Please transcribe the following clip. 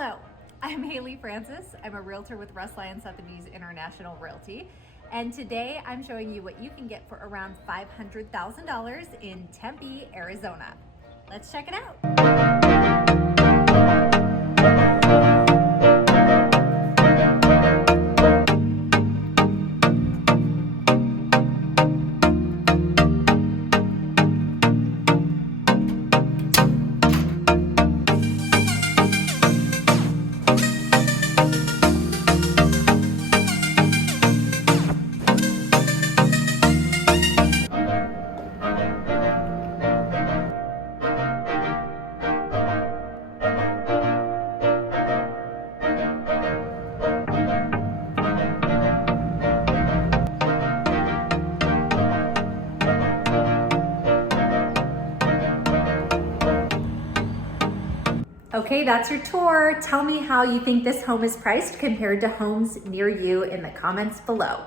Hello, I'm Hailey Francis. I'm a realtor with Russ, Lyon, Sotheby's International Realty. And today I'm showing you what you can get for around $500,000 in Tempe, Arizona. Let's check it out. Okay, that's your tour. Tell me how you think this home is priced compared to homes near you in the comments below.